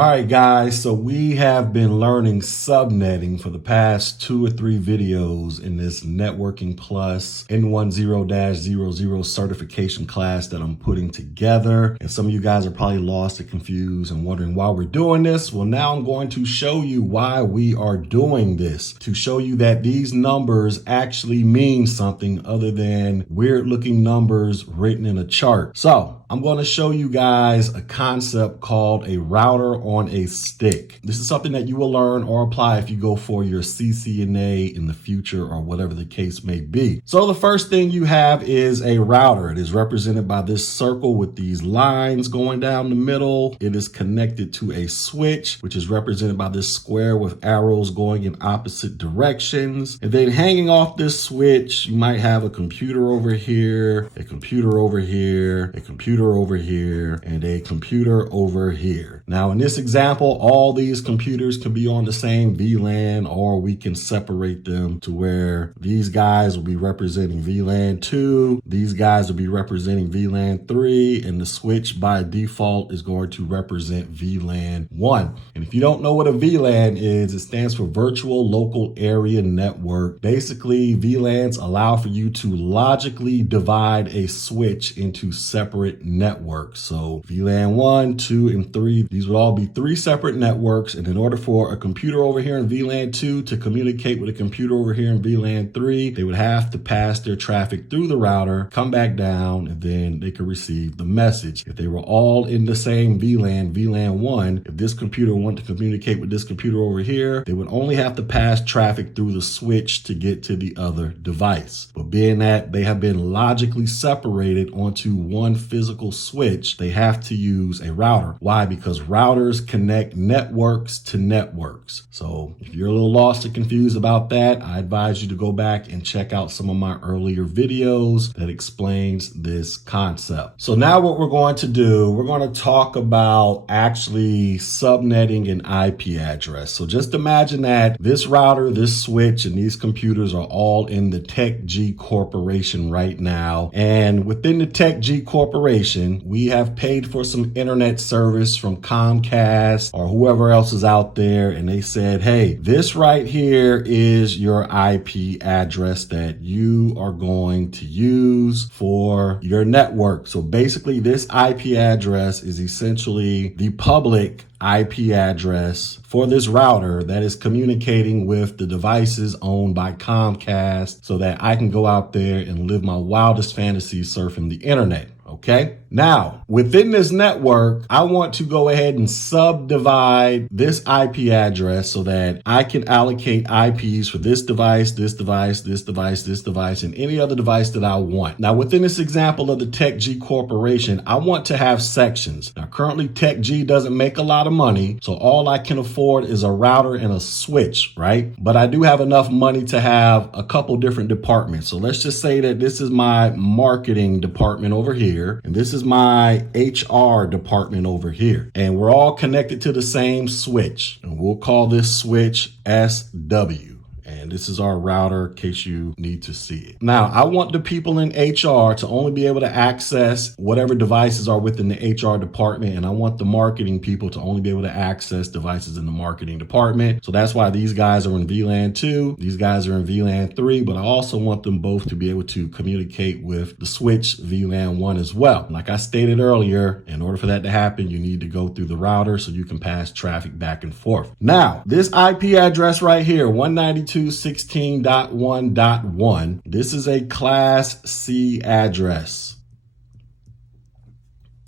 All right, guys, so we have been learning subnetting for the past 2 or 3 videos in this Networking Plus N10-00 certification class that I'm putting together. And some of you guys are probably lost and confused and wondering why we're doing this. Well, now I'm going to show you why we are doing this, to show you that these numbers actually mean something other than weird looking numbers written in a chart. So I'm going to show you guys a concept called a router on a stick. This is something that you will learn or apply if you go for your CCNA in the future or whatever the case may be. So the first thing you have is a router. It is represented by this circle with these lines going down the middle. It is connected to a switch, which is represented by this square with arrows going in opposite directions. And then hanging off this switch, you might have a computer over here, a computer over here, a computer over here, and a computer over here. Now in this example, all these computers can be on the same VLAN, or we can separate them to where these guys will be representing VLAN 2, these guys will be representing VLAN 3, and the switch by default is going to represent VLAN 1. And if you don't know what a VLAN is, it stands for Virtual Local Area Network. Basically, VLANs allow for you to logically divide a switch into separate networks. So VLAN 1, 2, and 3, these would all be 3 separate networks. And in order for a computer over here in VLAN 2 to communicate with a computer over here in VLAN 3, they would have to pass their traffic through the router, come back down, and then they could receive the message. If they were all in the same VLAN, VLAN 1, if this computer wanted to communicate with this computer over here, they would only have to pass traffic through the switch to get to the other device. But being that they have been logically separated onto one physical switch, they have to use a router. Why? Because routers connect networks to networks. So if you're a little lost or confused about that, I advise you to go back and check out some of my earlier videos that explains this concept. So now what we're going to do, we're going to talk about actually subnetting an IP address. So just imagine that this router, this switch, and these computers are all in the TechG Corporation right now. And within the TechG Corporation, we have paid for some internet service from Comcast or whoever else is out there, and they said, hey, this right here is your IP address that you are going to use for your network. So basically this IP address is essentially the public IP address for this router that is communicating with the devices owned by Comcast, so that I can go out there and live my wildest fantasies surfing the internet. Okay. Now, within this network, I want to go ahead and subdivide this IP address so that I can allocate IPs for this device, this device, this device, this device, and any other device that I want. Now, within this example of the TechG Corporation, I want to have sections. Now, currently TechG doesn't make a lot of money, so all I can afford is a router and a switch, right? But I do have enough money to have a couple different departments. So let's just say that this is my marketing department over here, and this is my HR department over here, and we're all connected to the same switch, and we'll call this switch SW. And this is our router in case you need to see it. Now, I want the people in HR to only be able to access whatever devices are within the HR department. And I want the marketing people to only be able to access devices in the marketing department. So that's why these guys are in VLAN 2. These guys are in VLAN 3. But I also want them both to be able to communicate with the switch VLAN 1 as well. Like I stated earlier, in order for that to happen, you need to go through the router so you can pass traffic back and forth. Now, this IP address right here, 192.16.1.1. This is a Class C address.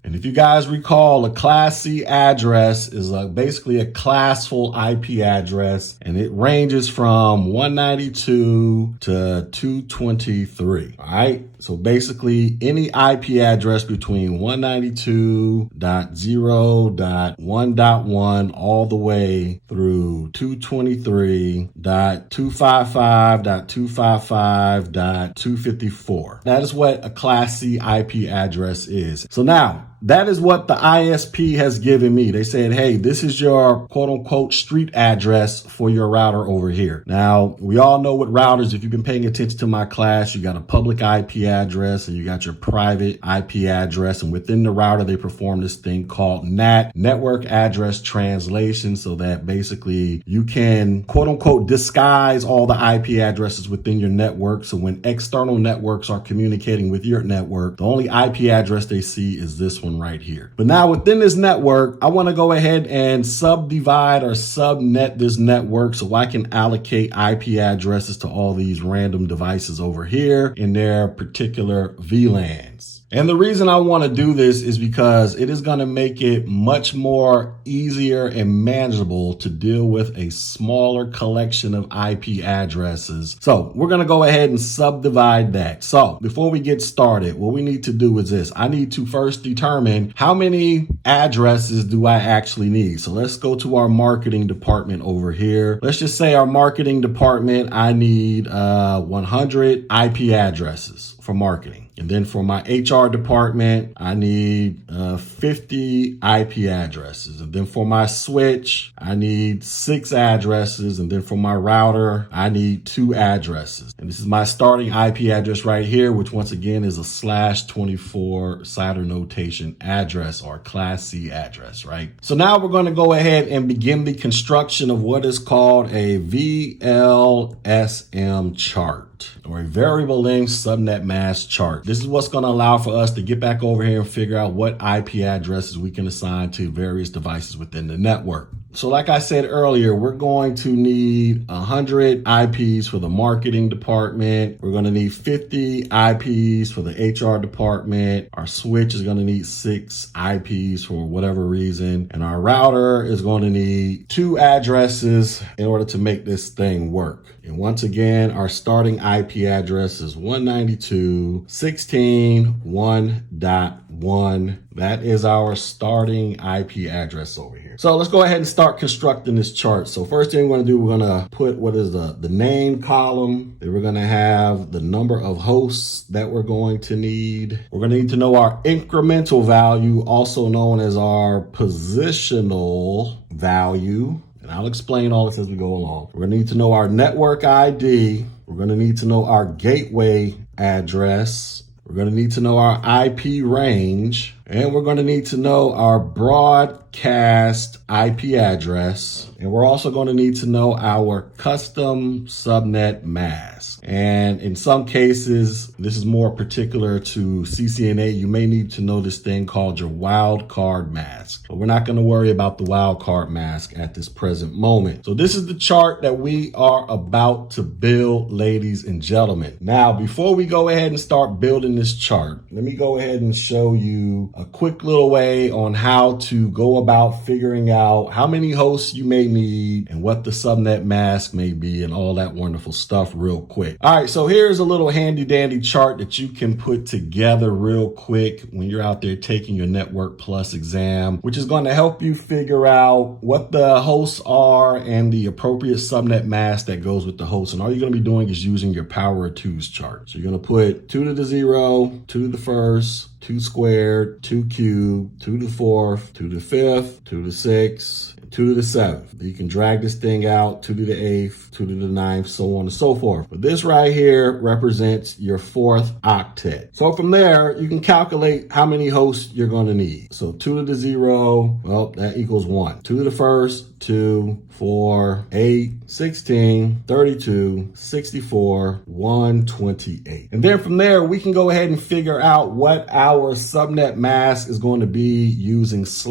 And if you guys recall, a Class C address is basically a classful IP address, and it ranges from 192 to 223. All right. So basically any IP address between 192.0.1.1 all the way through 223.255.255.254. That is what a Class C IP address is. So now, that is what the ISP has given me. They said, hey, this is your quote unquote street address for your router over here. Now, we all know with routers, if you've been paying attention to my class, you got a public IP address and you got your private IP address. And within the router, they perform this thing called NAT, network address translation, so that basically you can quote unquote disguise all the IP addresses within your network. So when external networks are communicating with your network, the only IP address they see is this one right here. But now within this network, I want to go ahead and subdivide or subnet this network so I can allocate IP addresses to all these random devices over here in their particular VLANs. And the reason I want to do this is because it is going to make it much more easier and manageable to deal with a smaller collection of IP addresses. So we're going to go ahead and subdivide that. So before we get started, what we need to do is this. I need to first determine how many addresses do I actually need. So let's go to our marketing department over here. Let's just say our marketing department, I need 100 IP addresses for marketing. And then for my HR department, I need 50 IP addresses. And then for my switch, I need 6 addresses. And then for my router, I need 2 addresses. And this is my starting IP address right here, which once again is a /24 CIDR notation address or Class C address, right? So now we're going to go ahead and begin the construction of what is called a VLSM chart, or a variable length subnet mask chart. This is what's going to allow for us to get back over here and figure out what IP addresses we can assign to various devices within the network. So like I said earlier, we're going to need 100 IPs for the marketing department. We're going to need 50 IPs for the HR department. Our switch is going to need 6 IPs for whatever reason. And our router is going to need 2 addresses in order to make this thing work. And once again, our starting IP address is 192.16.1.1. That is our starting IP address over here. So let's go ahead and start constructing this chart. So first thing we're going to do, we're going to put what is the name column. Then we're going to have the number of hosts that we're going to need. We're going to need to know our incremental value, also known as our positional value. And I'll explain all this as we go along. We're going to need to know our network ID. We're going to need to know our gateway address. We're going to need to know our IP range. And we're going to need to know our broadcast IP address. And we're also going to need to know our custom subnet mask. And in some cases, this is more particular to CCNA, you may need to know this thing called your wildcard mask. But we're not going to worry about the wildcard mask at this present moment. So this is the chart that we are about to build, ladies and gentlemen. Now, before we go ahead and start building this chart, let me go ahead and show you a quick little way on how to go about figuring out how many hosts you may need and what the subnet mask may be and all that wonderful stuff real quick. All right, so here's a little handy dandy chart that you can put together real quick when you're out there taking your Network Plus exam, which is going to help you figure out what the hosts are and the appropriate subnet mask that goes with the host. And all you're going to be doing is using your power of 2s chart. So you're going to put 2 to the 0, 2 to the 1st, 2 squared, 2 cubed, 2 to the 4th, 2 to the 5th, 2 to the 6th, 2 to the 7th. You can drag this thing out, 2 to the 8th, 2 to the 9th, so on and so forth. But this right here represents your 4th octet. So from there, you can calculate how many hosts you're going to need. So 2 to the 0, well, that equals 1. 2 to the 1st, 2, 4, 8, 16, 32, 64, 128. And then from there, we can go ahead and figure out what our subnet mask is going to be using /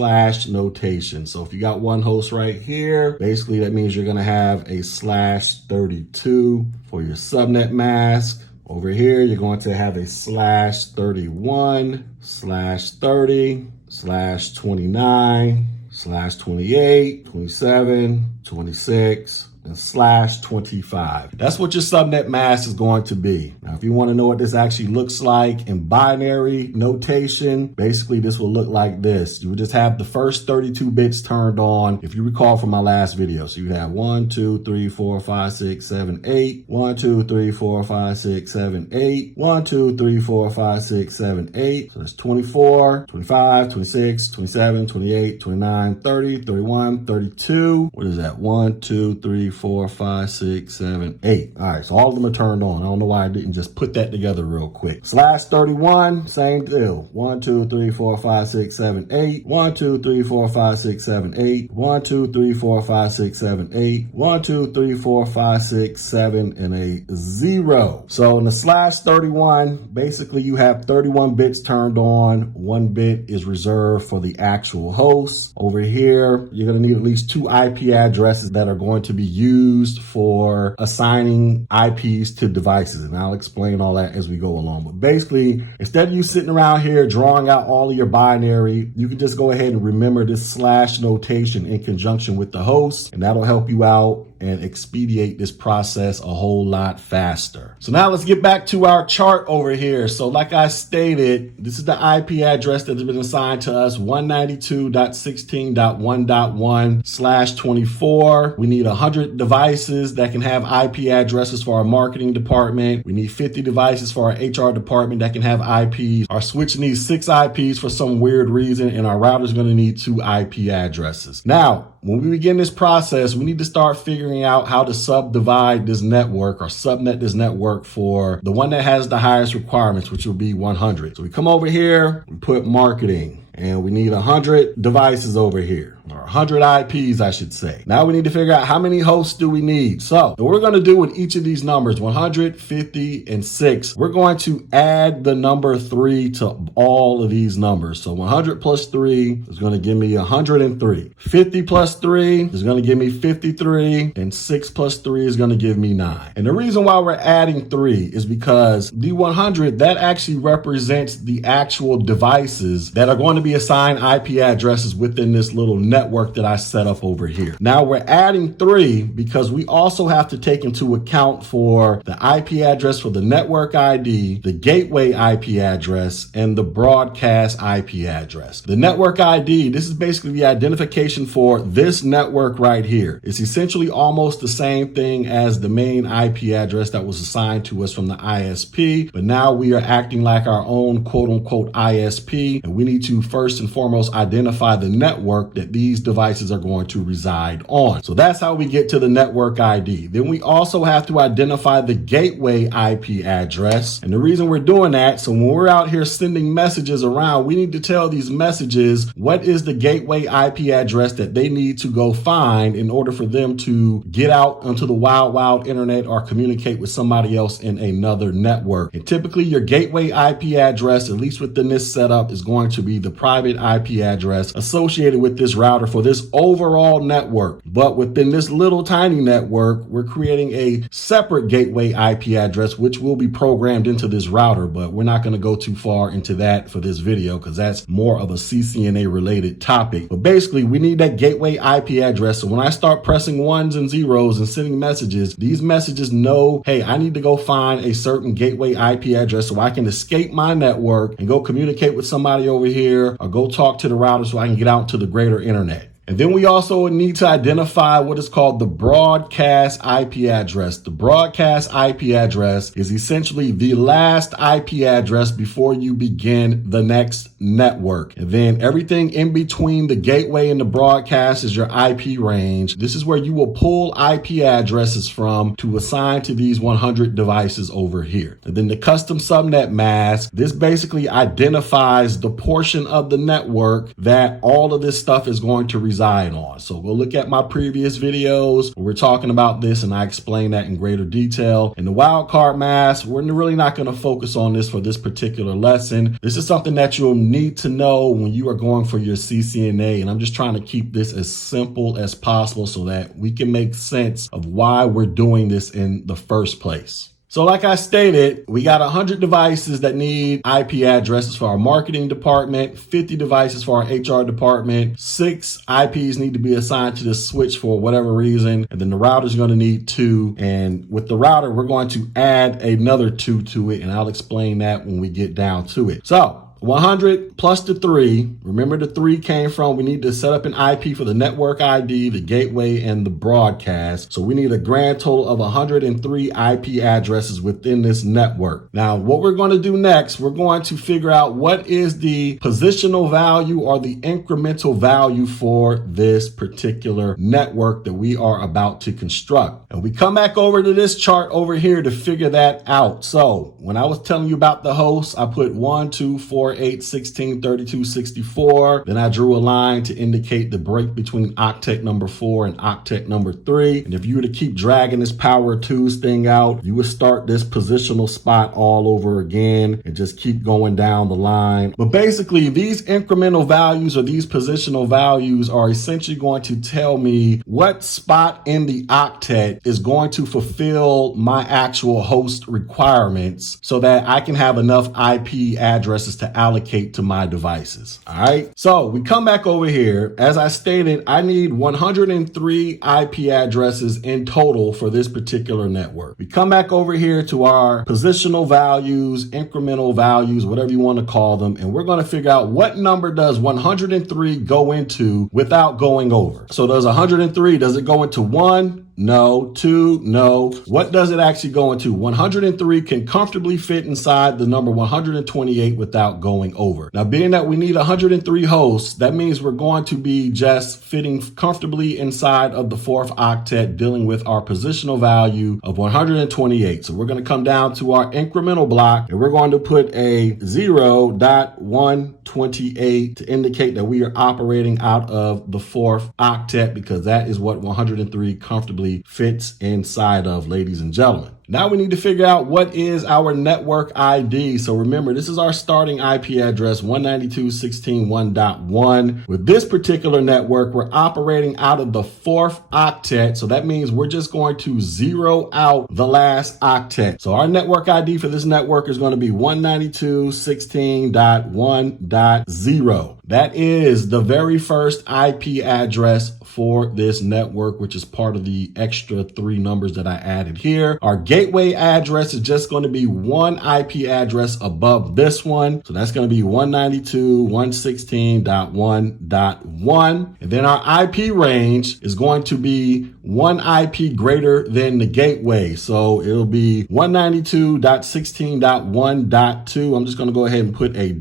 notation. So if you got one host right here, basically that means you're going to have a /32 for your subnet mask. Over here, you're going to have a /31, /30, /29, /28, 27, 26, and /25. That's what your subnet mask is going to be. Now, if you want to know what this actually looks like in binary notation, basically this will look like this. You would just have the first 32 bits turned on, if you recall from my last video. So you have 1, 2, 3, 4, 5, 6, 7, 8. 1, 2, 3, 4, 5, 6, 7, 8. 1, 2, 3, 4, 5, 6, 7, 8. So that's 24, 25, 26, 27, 28, 29, 30, 31, 32. What is that? 1, 2, 3, 4, 5, 6, 7, 8. All right, so all of them are turned on. I don't know why I didn't just put that together real quick. /31, same deal. 1, 2, 3, 4, 5, 6, 7, 8. 1, 2, 3, 4, 5, 6, 7, 8. 1, 2, 3, 4, 5, 6, 7, 8. 1, 2, 3, 4, 5, 6, 7, and a 0. So in the /31, basically you have 31 bits turned on. 1 bit is reserved for the actual host. Over here, you're going to need at least 2 IP addresses that are going to be used for assigning IPs to devices. And I'll explain all that as we go along. But basically, instead of you sitting around here drawing out all of your binary, you can just go ahead and remember this / notation in conjunction with the host, and that'll help you out and expedite this process a whole lot faster. So now let's get back to our chart over here. So like I stated, this is the IP address that has been assigned to us, 192.16.1.1/24. We need 100 devices that can have IP addresses for our marketing department. We need 50 devices for our HR department that can have IPs. Our switch needs 6 IPs for some weird reason, and our router is going to need 2 IP addresses. Now, when we begin this process, we need to start figuring out how to subdivide this network or subnet this network for the one that has the highest requirements, which will be 100. So we come over here, we put marketing, and we need 100 devices over here, or 100 IPs, I should say. Now we need to figure out how many hosts do we need. So what we're going to do with each of these numbers, 100, 50, and 6, we're going to add the number 3 to all of these numbers. So 100 plus 3 is going to give me 103. 50 plus 3 is going to give me 53, and 6 plus 3 is going to give me 9. And the reason why we're adding 3 is because the 100, that actually represents the actual devices that are going to be assigned IP addresses within this little network that I set up over here. Now we're adding 3 because we also have to take into account for the IP address for the network ID, the gateway IP address, and the broadcast IP address. The network ID, this is basically the identification for this network right here. It's essentially almost the same thing as the main IP address that was assigned to us from the ISP, but now we are acting like our own quote unquote ISP, and we need to first and foremost identify the network that these devices are going to reside on. So that's how we get to the network ID. Then we also have to identify the gateway IP address. And the reason we're doing that, so when we're out here sending messages around, we need to tell these messages what is the gateway IP address that they need to go find in order for them to get out onto the wild internet or communicate with somebody else in another network. And typically your gateway IP address, at least within this setup, is going to be the private IP address associated with this router for this overall network. But within this little tiny network, we're creating a separate gateway IP address, which will be programmed into this router, but we're not going to go too far into that for this video because that's more of a CCNA related topic. But basically, we need that gateway IP address. So when I start pressing 1s and 0s and sending messages, these messages know, hey, I need to go find a certain gateway IP address so I can escape my network and go communicate with somebody over here or go talk to the router so I can get out to the greater internet. And then we also need to identify what is called the broadcast IP address. The broadcast IP address is essentially the last IP address before you begin the next network. And then everything in between the gateway and the broadcast is your IP range. This is where you will pull IP addresses from to assign to these 100 devices over here. And then the custom subnet mask, this basically identifies the portion of the network that all of this stuff is going to reside on. So go look at my previous videos where we're talking about this and I explain that in greater detail. And the wildcard mask, we're really not going to focus on this for this particular lesson. This is something that you'll need to know when you are going for your CCNA. And I'm just trying to keep this as simple as possible so that we can make sense of why we're doing this in the first place. So like I stated, we got 100 devices that need IP addresses for our marketing department, 50 devices for our HR department, 6 IPs need to be assigned to this switch for whatever reason, and then the router is going to need 2. And with the router, we're going to add another 2 to it, and I'll explain that when we get down to it. So 100 plus the 3, remember the 3 came from, we need to set up an IP for the network ID, the gateway, and the broadcast. So we need a grand total of 103 IP addresses within this network. Now, what we're going to do next, we're going to figure out what is the positional value or the incremental value for this particular network that we are about to construct. And we come back over to this chart over here to figure that out. So when I was telling you about the hosts, I put 1, 2, 4, 8, 16, 32, 64. Then I drew a line to indicate the break between octet number 4 and octet number 3. And if you were to keep dragging this power twos thing out, you would start this positional spot all over again and just keep going down the line. But basically, these incremental values or these positional values are essentially going to tell me what spot in the octet is going to fulfill my actual host requirements so that I can have enough IP addresses to allocate to my devices. All right. So we come back over here. As I stated, I need 103 IP addresses in total for this particular network. We come back over here to our positional values, incremental values, whatever you want to call them. And we're going to figure out what number does 103 go into without going over. So does 103, does it go into 1? No. 2, no. What does it actually go into? 103 can comfortably fit inside the number 128 without going over. Now, being that we need 103 hosts, that means we're going to be just fitting comfortably inside of the 4th octet, dealing with our positional value of 128. So we're going to come down to our incremental block, and we're going to put a 0.128 to indicate that we are operating out of the 4th octet, because that is what 103 comfortably fits inside of, ladies and gentlemen. Now we need to figure out what is our network ID. So remember, this is our starting IP address, 192.16.1.1. With this particular network, we're operating out of the 4th octet. So that means we're just going to zero out the last octet. So our network ID for this network is going to be 192.16.1.0. That is the very first IP address for this network, which is part of the extra 3 numbers that I added here. Our gateway address is just going to be one IP address above this one. So that's going to be 192.116.1.1. And then our IP range is going to be one IP greater than the gateway. So it'll be 192.16.1.2. I'm just going to go ahead and put a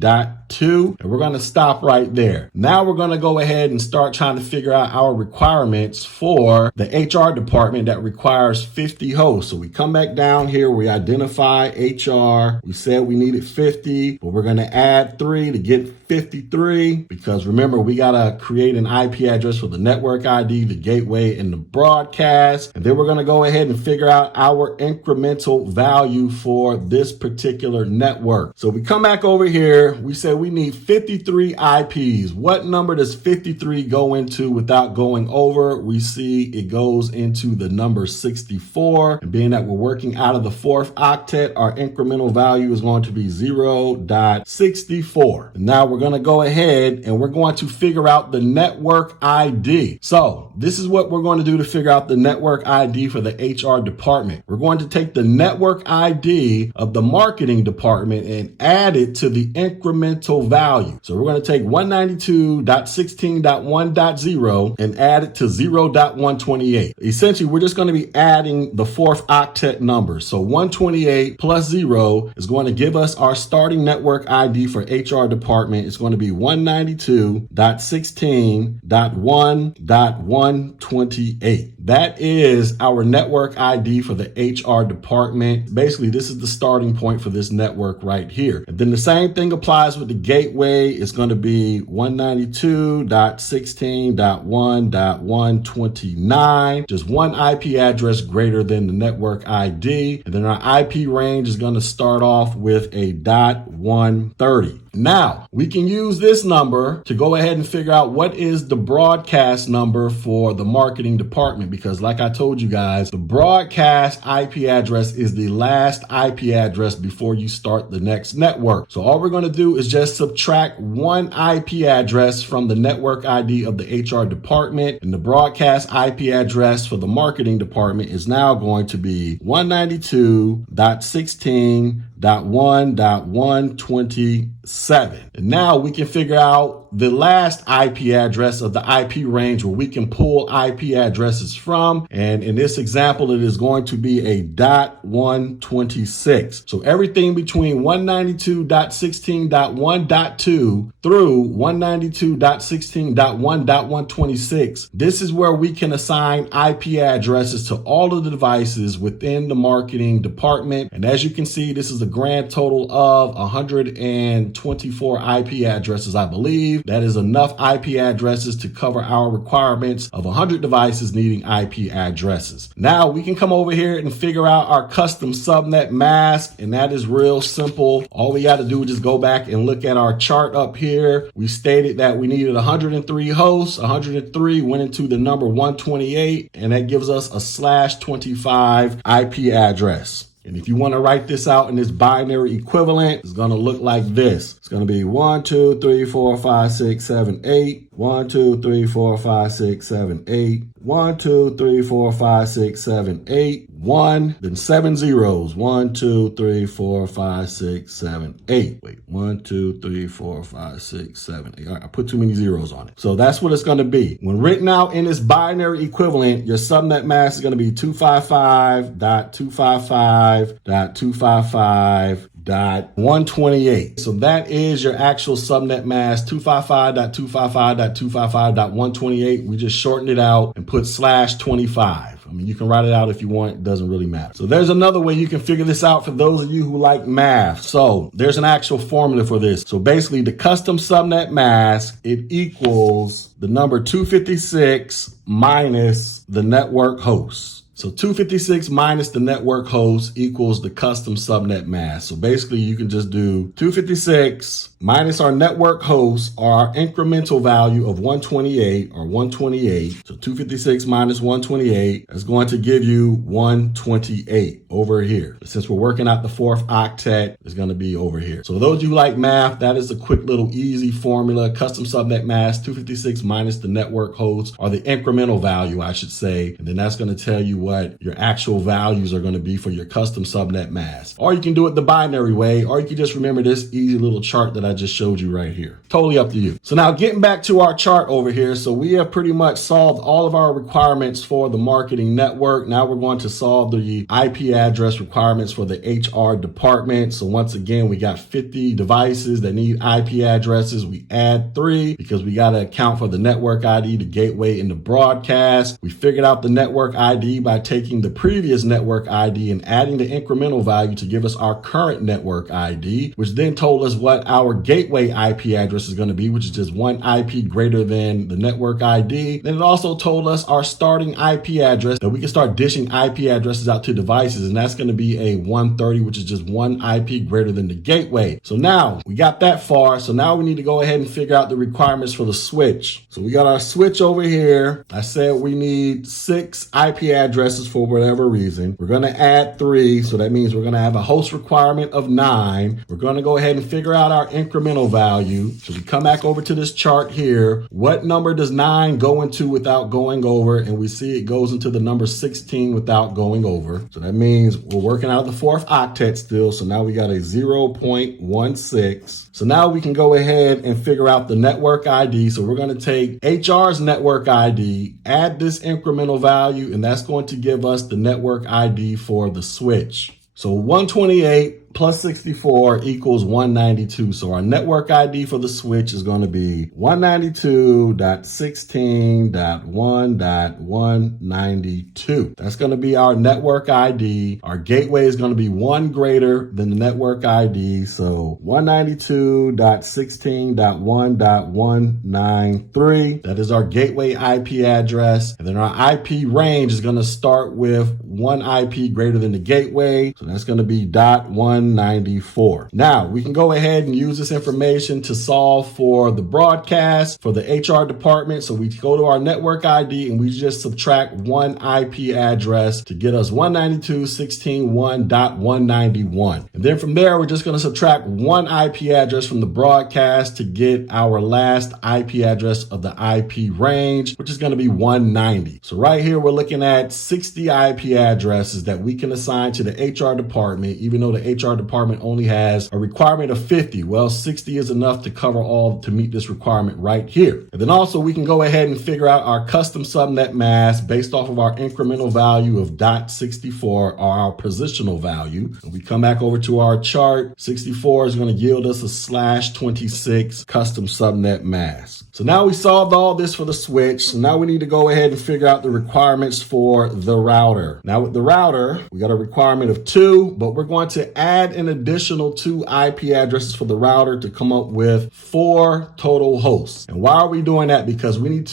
.2, and we're going to stop right there. Now we're going to go ahead and start trying to figure out our requirements for the HR department that requires 50 hosts. So we come back down here, we identify HR. We said we needed 50, but we're going to add 3 to get 53, because remember, we got to create an IP address for the network ID, the gateway, and the broadcast. And then we're going to go ahead and figure out our incremental value for this particular network. So we come back over here, we said we need 53 IPs. What number does 53 go into without going over? We see it goes into the number 64. And being that we're working out of the 4th octet, our incremental value is going to be 0.64. And now we're going to go ahead and we're going to figure out the network ID. So this is what we're going to do to figure out the network ID for the HR department. We're going to take the network ID of the marketing department and add it to the incremental value. So we're going to take 192.16.1.0 and add it to 0.128. Essentially, we're just going to be adding the 4th octet number. So 128 plus 0 is going to give us our starting network ID for HR department. It's going to be 192.16.1.128. That is our network ID for the HR department. Basically, this is the starting point for this network right here. And then the same thing applies with the gateway. It's going to be 192.16.1.129. Just one IP address greater than the network ID. And then our IP range is going to start off with a .130. Now, we can use this number to go ahead and figure out what is the broadcast number for the marketing department, because like I told you guys, the broadcast IP address is the last IP address before you start the next network. So all we're going to do is just subtract one IP address from the network ID of the HR department, and the broadcast IP address for the marketing department is now going to be 192.16.1.127. And now we can figure out the last IP address of the IP range where we can pull IP addresses from. And in this example, it is going to be a .126. So everything between 192.16.1.2 through 192.16.1.126, this is where we can assign IP addresses to all of the devices within the marketing department. And as you can see, this is a grand total of 124 IP addresses, I believe. That is enough IP addresses to cover our requirements of 100 devices needing IP addresses. Now we can come over here and figure out our custom subnet mask, and that is real simple. All we got to do is just go back and look at our chart up here. We stated that we needed 103 hosts. 103 went into the number 128, and that gives us a /25 IP address. And if you want to write this out in this binary equivalent, it's going to look like this. It's going to be 1, 2, 3, 4, 5, 6, 7, 8. 1, 2, 3, 4, 5, 6, 7, 8. 1, 2, 3, 4, 5, 6, 7, 8. 1, then 7 zeros. 1, 2, 3, 4, 5, 6, 7, 8. Wait, 1, 2, 3, 4, 5, 6, 7, 8. I put too many zeros on it. So that's what it's going to be. When written out in this binary equivalent, your subnet mask is going to be 255.255.255.128. So that is your actual subnet mask, 255.255.255.128. We just shortened it out and put /25. I mean, you can write it out if you want. It doesn't really matter. So there's another way you can figure this out for those of you who like math. So there's an actual formula for this. So basically the custom subnet mask, it equals the number 256 minus the network hosts. So 256 minus the network host equals the custom subnet mask. So basically you can just do 256 minus our network host, or our incremental value of 128 or 128. So 256 minus 128 is going to give you 128 over here. Since we're working out the fourth octet, it's going to be over here. So those of you who like math, that is a quick little easy formula. Custom subnet mask, 256 minus the network host, or the incremental value, I should say. And then that's going to tell you what your actual values are going to be for your custom subnet mask. Or you can do it the binary way, or you can just remember this easy little chart that I just showed you right here. Totally up to you. So now getting back to our chart over here. So we have pretty much solved all of our requirements for the marketing network. Now we're going to solve the IP address requirements for the HR department. So once again, we got 50 devices that need IP addresses. We add 3 because we got to account for the network ID, the gateway, and the broadcast. We figured out the network ID by taking the previous network ID and adding the incremental value to give us our current network ID, which then told us what our gateway IP address is going to be, which is just one IP greater than the network ID. Then it also told us our starting IP address, that we can start dishing IP addresses out to devices, and that's going to be a 130, which is just one IP greater than the gateway. So now we got that far. So now we need to go ahead and figure out the requirements for the switch. So we got our switch over here. I said we need 6 IP addresses for whatever reason. We're going to add 3. So that means we're going to have a host requirement of 9. We're going to go ahead and figure out our incremental value. So we come back over to this chart here. What number does 9 go into without going over? And we see it goes into the number 16 without going over. So that means we're working out the fourth octet still. So now we got a 0.16. So now we can go ahead and figure out the network ID. So we're going to take HR's network ID, add this incremental value, and that's going to give us the network ID for the switch. So 128 plus 64 equals 192. So our network ID for the switch is going to be 192.16.1.192. That's going to be our network ID. Our gateway is going to be 1 greater than the network ID. So 192.16.1.193. That is our gateway IP address. And then our IP range is going to start with one IP greater than the gateway. So that's going to be .1 194. Now we can go ahead and use this information to solve for the broadcast for the HR department. So we go to our network ID and we just subtract one IP address to get us 192.16.1.191. And then from there, we're just going to subtract one IP address from the broadcast to get our last IP address of the IP range, which is going to be 190. So right here, we're looking at 60 IP addresses that we can assign to the HR department, even though the HR department only has a requirement of 50. Well, 60 is enough to cover all to meet this requirement right here. And then also we can go ahead and figure out our custom subnet mask based off of our incremental value of .64 or our positional value. And we come back over to our chart. 64 is going to yield us a /26 custom subnet mask. So now we solved all this for the switch. So now we need to go ahead and figure out the requirements for the router. Now with the router, we got a requirement of 2, but we're going to add an additional 2 IP addresses for the router to come up with 4 total hosts. And why are we doing that? Because we need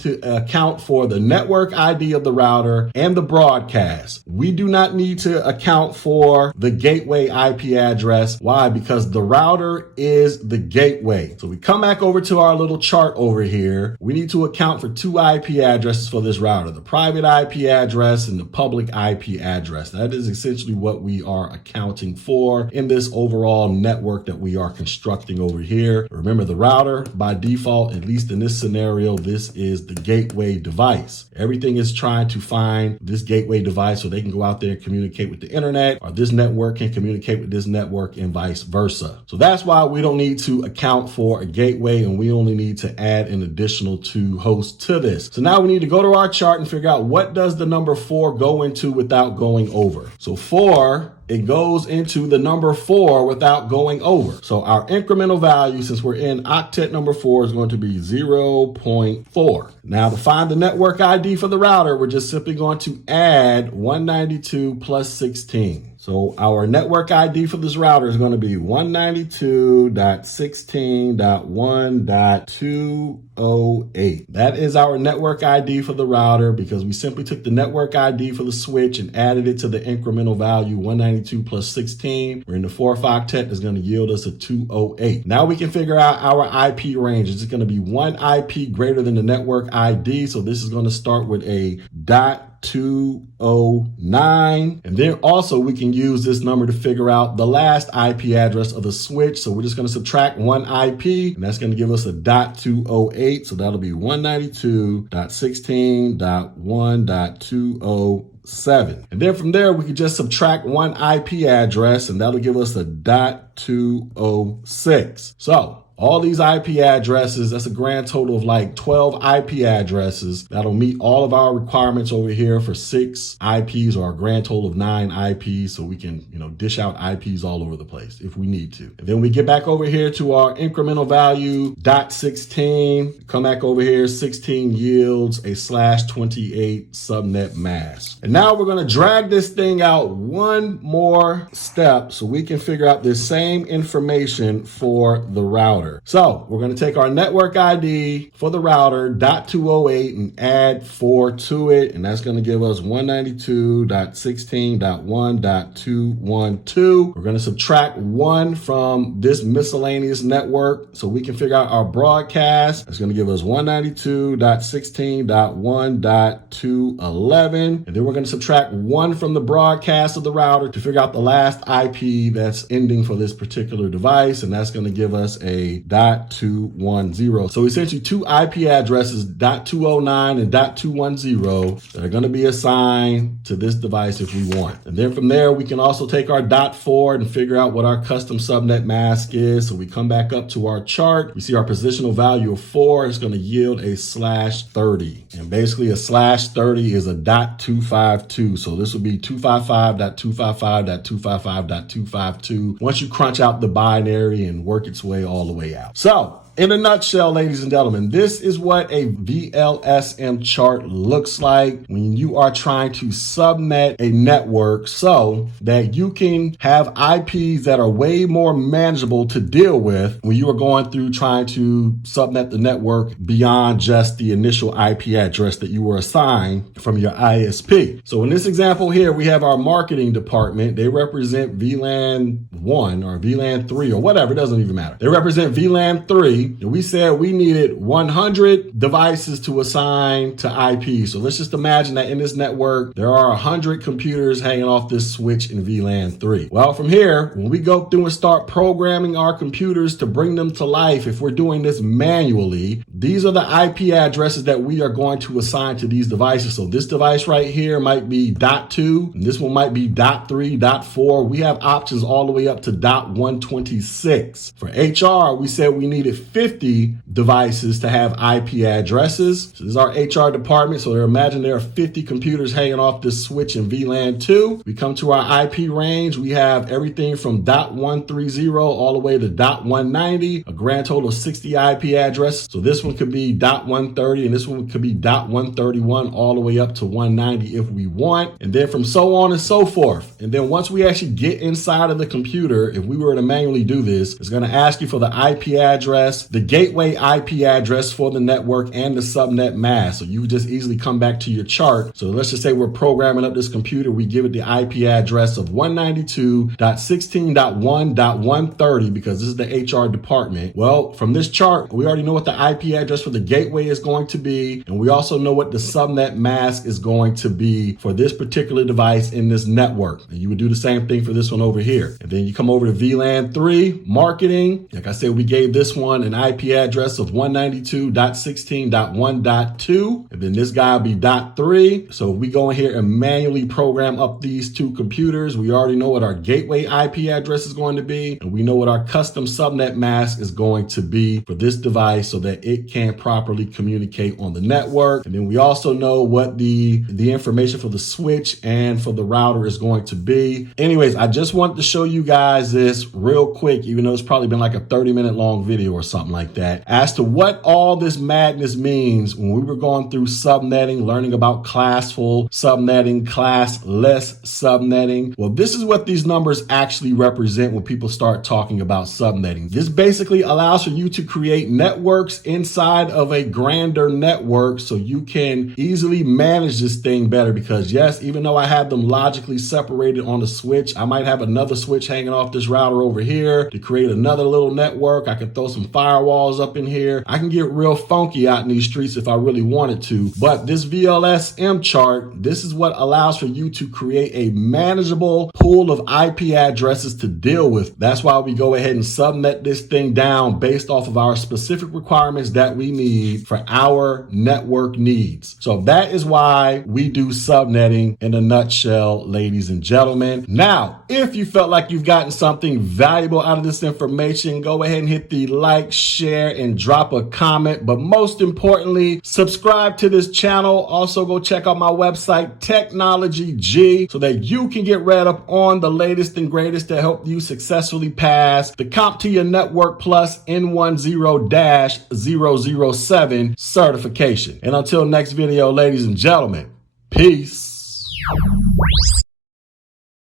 to account for the network ID of the router and the broadcast. We do not need to account for the gateway IP address. Why? Because the router is the gateway. So we come back over to our little chart over here. We need to account for 2 IP addresses for this router, the private IP address and the public IP address. That is essentially what we are accounting for in this overall network that we are constructing over here. Remember, the router by default, at least in this scenario, this is the gateway device. Everything is trying to find this gateway device so they can go out there and communicate with the internet, or this network can communicate with this network and vice versa. So that's why we don't need to account for a gateway, and we only need to add an additional 2 hosts to this. So now we need to go to our chart and figure out what does the number 4 go into without going over. So 4, it goes into the number 4 without going over. So our incremental value, since we're in octet number 4, is going to be 0.4. Now to find the network ID for the router, we're just simply going to add 192 plus 16. So our network ID for this router is going to be 192.16.1.208. That is our network ID for the router, because we simply took the network ID for the switch and added it to the incremental value 192 plus 16. We're in the 4th octet is going to yield us a 208. Now we can figure out our IP range. It's going to be one IP greater than the network ID. So this is going to start with a .209. And then also we can use this number to figure out the last IP address of the switch. So we're just going to subtract one IP, and that's going to give us a .208. So that'll be 192.16.1.207. And then from there, we can just subtract one IP address, and that'll give us a .206. So all these IP addresses, that's a grand total of like 12 IP addresses. That'll meet all of our requirements over here for 6 IPs, or a grand total of 9 IPs. So we can, dish out IPs all over the place if we need to. And then we get back over here to our incremental value, .16, come back over here, 16 yields a /28 subnet mask. And now we're going to drag this thing out one more step so we can figure out this same information for the router. So we're going to take our network ID for the router, .208, and add 4 to it. And that's going to give us 192.16.1.212. We're going to subtract 1 from this miscellaneous network so we can figure out our broadcast. That's going to give us 192.16.1.211. And then we're going to subtract 1 from the broadcast of the router to figure out the last IP that's ending for this particular device. And that's going to give us a .210. So essentially 2 IP addresses, .209 and .210, that are going to be assigned to this device if we want. And then from there, we can also take our .4 and figure out what our custom subnet mask is. So we come back up to our chart. We see our positional value of 4 is going to yield a /30. And basically a /30 is a .252. So this would be 255.255.255.252 once you crunch out the binary and work its way all the way out. So in a nutshell, ladies and gentlemen, this is what a VLSM chart looks like when you are trying to subnet a network so that you can have IPs that are way more manageable to deal with when you are going through trying to subnet the network beyond just the initial IP address that you were assigned from your ISP. So in this example here, we have our marketing department. They represent VLAN 1 or VLAN 3 or whatever. It doesn't even matter. They represent VLAN 3. And we said we needed 100 devices to assign to IP. So let's just imagine that in this network, there are 100 computers hanging off this switch in VLAN 3. Well, from here, when we go through and start programming our computers to bring them to life, if we're doing this manually, these are the IP addresses that we are going to assign to these devices. So this device right here might be .2, and this one might be .3, .4. We have options all the way up to .126. For HR, we said we needed 50 devices to have IP addresses. So this is our HR department. So imagine there are 50 computers hanging off this switch in VLAN 2. We come to our IP range. We have everything from .130 all the way to .190, a grand total of 60 IP addresses. So this one could be .130 and this one could be .131 all the way up to 190 if we want. And then from so on and so forth. And then once we actually get inside of the computer, if we were to manually do this, it's going to ask you for the IP address, the gateway IP address for the network, and the subnet mask. So you would just easily come back to your chart. So let's just say we're programming up this computer. We give it the IP address of 192.16.1.130 because this is the HR department. Well, from this chart, we already know what the IP address for the gateway is going to be. And we also know what the subnet mask is going to be for this particular device in this network. And you would do the same thing for this one over here. And then you come over to VLAN 3, marketing. Like I said, we gave this one an IP address of 192.16.1.2. And then this guy will be .3. So if we go in here and manually program up these two computers, we already know what our gateway IP address is going to be. And we know what our custom subnet mask is going to be for this device so that it can properly communicate on the network. And then we also know what the information for the switch and for the router is going to be. Anyways, I just wanted to show you guys this real quick, even though it's probably been like a 30-minute long video or something like that, as to what all this madness means when we were going through subnetting, learning about classful subnetting, classless subnetting. Well, this is what these numbers actually represent when people start talking about subnetting. This basically allows for you to create networks inside of a grander network so you can easily manage this thing better, because yes, even though I have them logically separated on the switch, I might have another switch hanging off this router over here to create another little network. I could throw some firewalls up in here. I can get real funky out in these streets if I really wanted to. But this VLSM chart, this is what allows for you to create a manageable pool of IP addresses to deal with. That's why we go ahead and subnet this thing down based off of our specific requirements that we need for our network needs. So that is why we do subnetting in a nutshell, ladies and gentlemen. Now, if you felt like you've gotten something valuable out of this information, go ahead and hit the like, share, and drop a comment. But most importantly, subscribe to this channel. Also, go check out my website, Technology G, so that you can get read up on the latest and greatest to help you successfully pass the CompTIA Network Plus N10-007 certification. And until next video, ladies and gentlemen, peace.